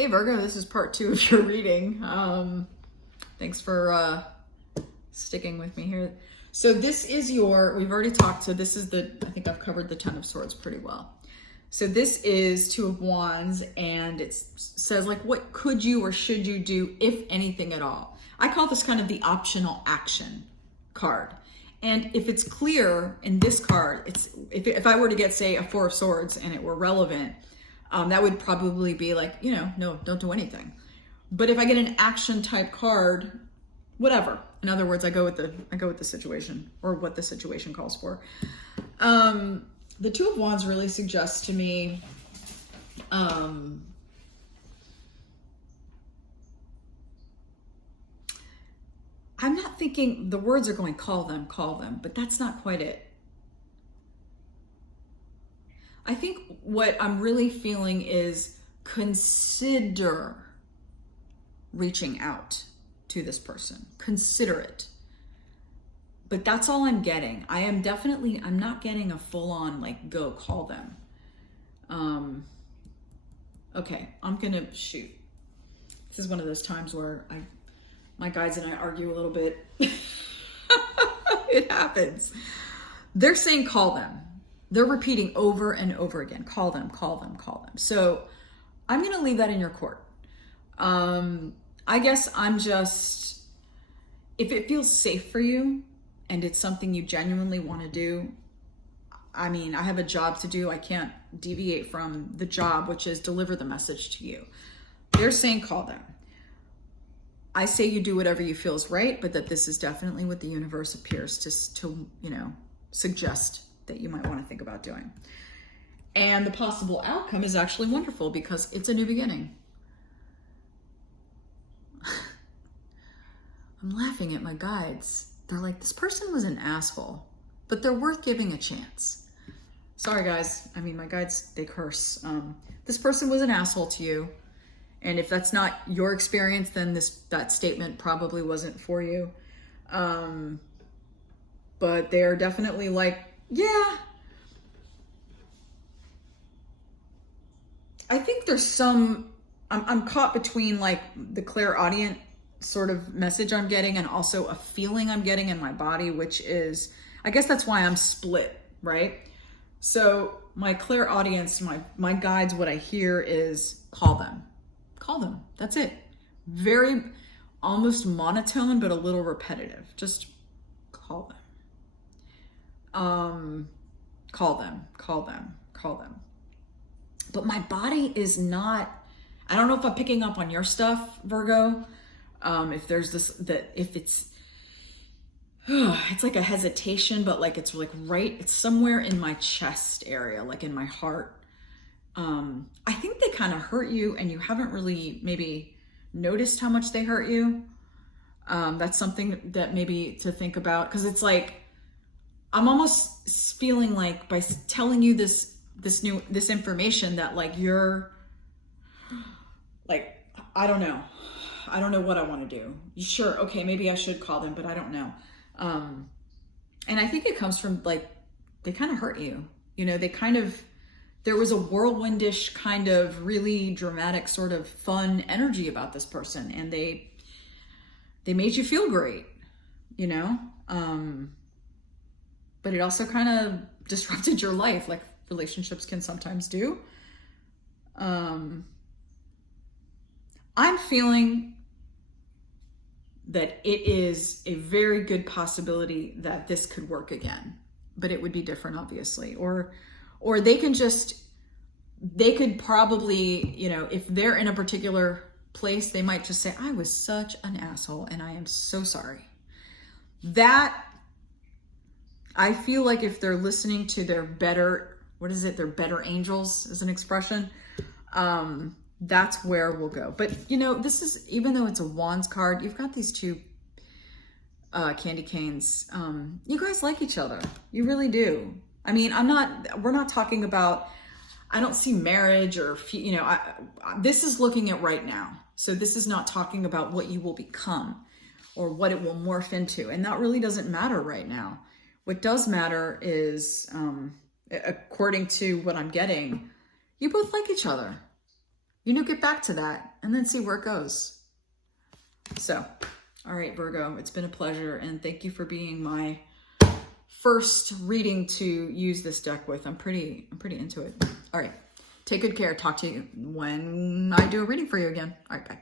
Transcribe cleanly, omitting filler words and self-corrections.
Hey Virgo, this is part 2 of your reading. Thanks for sticking with me here. So this is your, we've already talked, so this is the, I think I've covered the Ten of Swords pretty well. So this is Two of Wands, and it says like, what could you or should you do, if anything at all? I call this kind of the optional action card. And if it's clear in this card, it's if I were to get, say, a Four of Swords and it were relevant, that would probably be like, you know, no, don't do anything. But if I get an action type card, whatever. In other words, I go with the situation, or what the situation calls for. The Two of Wands really suggests to me, I'm not thinking the words are going call them, but that's not quite it. I think what I'm really feeling is consider reaching out to this person. Consider it. But that's all I'm getting. I'm not getting a full-on like go call them. Okay, I'm gonna shoot. This is one of those times where my guides and I argue a little bit. It happens. They're saying call them. They're repeating over and over again, call them, call them, call them. So I'm going to leave that in your court. I guess I'm just, if it feels safe for you and it's something you genuinely want to do, I mean, I have a job to do. I can't deviate from the job, which is deliver the message to you. They're saying call them. I say you do whatever you feel is right, but that this is definitely what the universe appears to you know, suggest that you might want to think about doing. And the possible outcome is actually wonderful because it's a new beginning. I'm laughing at my guides. They're like, this person was an asshole, but they're worth giving a chance. Sorry guys, I mean, my guides, they curse. This person was an asshole to you. And if that's not your experience, then that statement probably wasn't for you. But they're definitely like, yeah. I think there's some, I'm caught between like the clairaudient sort of message I'm getting and also a feeling I'm getting in my body, which is, I guess that's why I'm split, right? So my clairaudience, my guides, what I hear is call them. Call them. That's it. Very almost monotone, but a little repetitive. Just call them. Call them, call them, call them. But my body is not, I don't know if I'm picking up on your stuff, Virgo. If there's this, if it's like a hesitation, but like it's like it's somewhere in my chest area, like in my heart. I think they kind of hurt you and you haven't really maybe noticed how much they hurt you. That's something that maybe to think about, because it's like, I'm almost feeling like by telling you this information that like you're like, I don't know what I want to do. Sure, okay, maybe I should call them, but I don't know. And I think it comes from like, they kind of hurt you. You know, there was a whirlwindish kind of really dramatic sort of fun energy about this person, and they made you feel great, you know? But it also kind of disrupted your life, like relationships can sometimes do. I'm feeling that it is a very good possibility that this could work again, but it would be different, obviously. Or they could probably, you know, if they're in a particular place, they might just say, I was such an asshole and I am so sorry. That, I feel like if they're listening to their better, their better angels is an expression, that's where we'll go. But, you know, this is, even though it's a Wands card, you've got these two candy canes. You guys like each other. You really do. I mean, we're not talking about, I don't see marriage or, you know, this is looking at right now. So this is not talking about what you will become or what it will morph into. And that really doesn't matter right now. What does matter is, according to what I'm getting, you both like each other. You know, get back to that. and then see where it goes. So, all right, Virgo, it's been a pleasure, and thank you for being my first reading to use this deck with. I'm pretty into it. All right, take good care. Talk to you when I do a reading for you again. All right, bye.